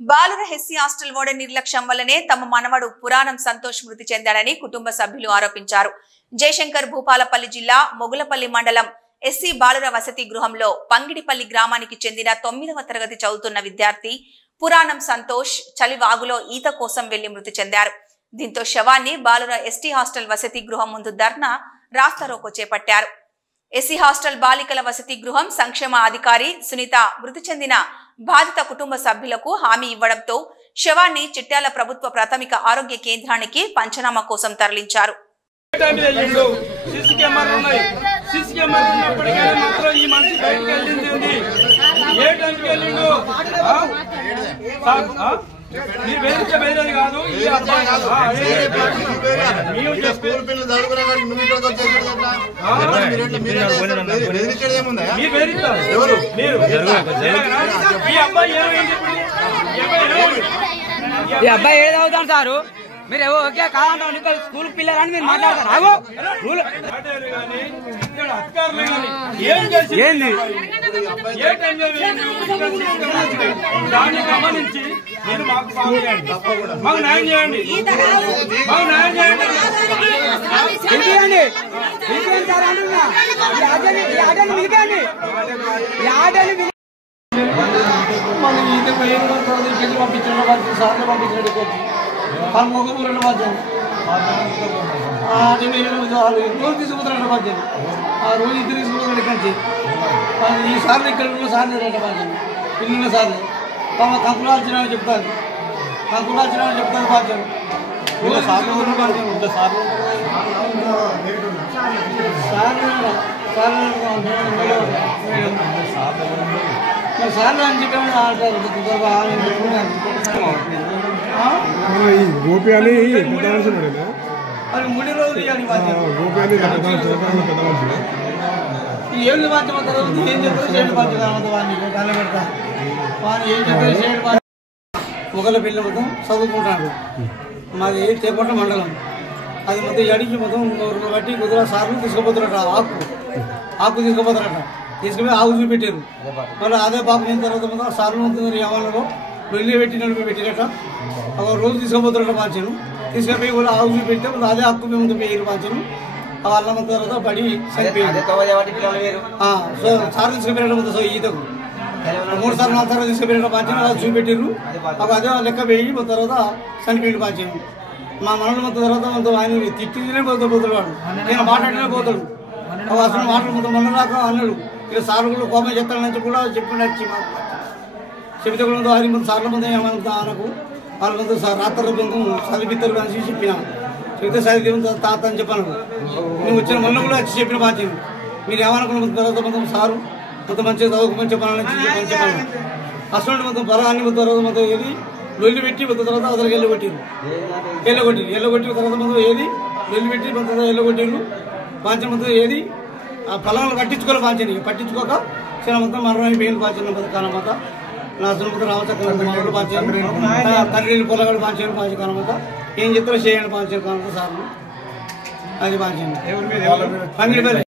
బాలుర Hessey hostel warden నిర్లక్ష్యం వల్లనే తమ మనవడు పురాణం సంతోష్ మృతి చెందాడని కుటుంబ సభ్యులు ఆరోపించారు. జయశంకర్ భూపాలపల్లి జిల్లా మొగులపల్లి మండలం ఎస్సీ బాలుర వసతి గృహంలో పంగిడిపల్లి గ్రామానికి చెందిన 9వ తరగతి చదువుతున్న విద్యార్థి పురాణం సంతోష్ చలివాగులో ఈత కోసం వెళ్లి మృతి చెందారు. దీంతో శవాన్ని బాలుర ఎస్టీ హాస్టల్ వసతి గృహం ముందు ధర్నా రాస్తారోకో చేపట్టారు. ఎస్సీ హాస్టల్ బాలికల వసతి గృహం సంక్షేమ అధికారి సునీత మృతి చెందిన బాధిత కుటుంబ సభ్యులకు హామీ ఇవ్వడంతో శవాన్ని చిట్యాల ప్రభుత్వ ప్రాథమిక ఆరోగ్య కేంద్రానికి పంచనామా కోసం తరలించారు. అబ్బాయి ఏది అవుతాడు సారు మీరు ఓకే కాదంటే స్కూల్ పిల్లలని మీరు మాట్లాడతారు. ఏంది దాన్ని గమనించి మీరు మాకు న్యాయం చేయండి. మనం ఈత పంపించడం సార్లు పంపించడానికి వాళ్ళు మొగపూరని బాధ్యత రోజు తీసుకుపోతారంట బాధ్యత. ఆ రోజు ఇద్దరు తీసుకుపోతారు ఇక్కడి ఈ సార్లు ఇక్కడ ఉన్న సార్లు రేట బాధ్యత ఇల్లున్న సార్లు కంకులాల్చిన చెప్తాను చెప్తాను బాధ్యత సార్లు అని చెప్పి ఆడతారు. గోపి అని అది 3 రోజులు ఏళ్ళు బాధ్యత తర్వాత ఏం చెప్తారు చేయడం బాధ్యత వాడిని కాళ్ళ పెడతా వాడిని ఏం చెప్తారు చేయడం బాధ్యత. ఒకళ్ళ పిల్లలు మొత్తం చదువుకుంటాడు. మాది చేపట్ల మండలం. అది మొత్తం అడిగి మొత్తం బట్టి కుదిరా సార్లు తీసుకుపోతారట. ఆకు తీసుకుపోతారట. తీసుకుపోయి ఆకు చూపెట్టారు. మళ్ళీ అదే పాప అయిన తర్వాత మొత్తం సార్లు ఉంటుంది యవాళ్ళలో వెళ్ళి పెట్టినట్ట ఒక రోజు తీసుకుపోతారట పాంచను. తీసుకుపోయి కూడా ఆకు చూపెడితే అదే ఆకు మేము పేరు పాంచను. వాళ్ళ మొత్తం తర్వాత పడి చనిపోయింది. సో సార్లు తీసుకుపోయాడు మొత్తం ఈతకు 3 సార్లు 4 సార్లు తీసుకుపోయిన పాంచను అలా చూపెట్టారు. అదే లెక్క పోయి మొత్తం తర్వాత చనిపోయింది పాంచను. మా మనలు మొత్తం తర్వాత మొత్తం ఆయన తిట్టినే పోతాడు. వాడు నేను మాట్లాడినే పోతాడు. అసలు మాటలు మొత్తం మొన్న దాకా అన్నాడు. ఇక సార్లు కూడా కోపం చెప్తాడని కూడా చెప్పినచ్చి చెబితే కూడా ఆయన ముందు సార్ల ముందు ఏమన్నా ఆయనకు వాళ్ళ ముందు రాత్రి ముందు చదివిస్తారు అని చెప్పినాం. చెబితే చదివి తాత అని చెప్పాను. నేను వచ్చిన మొన్న కూడా వచ్చి చెప్పిన బాధ్యత మీరు ఏమనుకున్న తర్వాత మొత్తం సారు మొత్తం మంచిగా చదువుకోమని చెప్పాలని చెప్పాను. అసలు మొత్తం బలాన్ని తర్వాత మొత్తం ఏది లొల్లి పెట్టి మొత్తం తర్వాత అసలు ఎల్లగొట్టిరు తర్వాత మొత్తం ఏది లొల్లి పెట్టి మొత్తం ఎల్లగొట్టిరు. పాంచన మొత్తం ఏది ఆ పొలంలో పట్టించుకోవాలి. పాంచని పట్టించుకోక చిన్న మొత్తం మరణమైన పేరు పాంచన కానమాట నా అసలు మొత్తం రామచక్ర పాంచాను తండ్రి పొలగాడు పాంచాను కానమాట ఏం చెప్తారో చేయండి పాంచాను కానమాట సార్లు అది పాంచాను.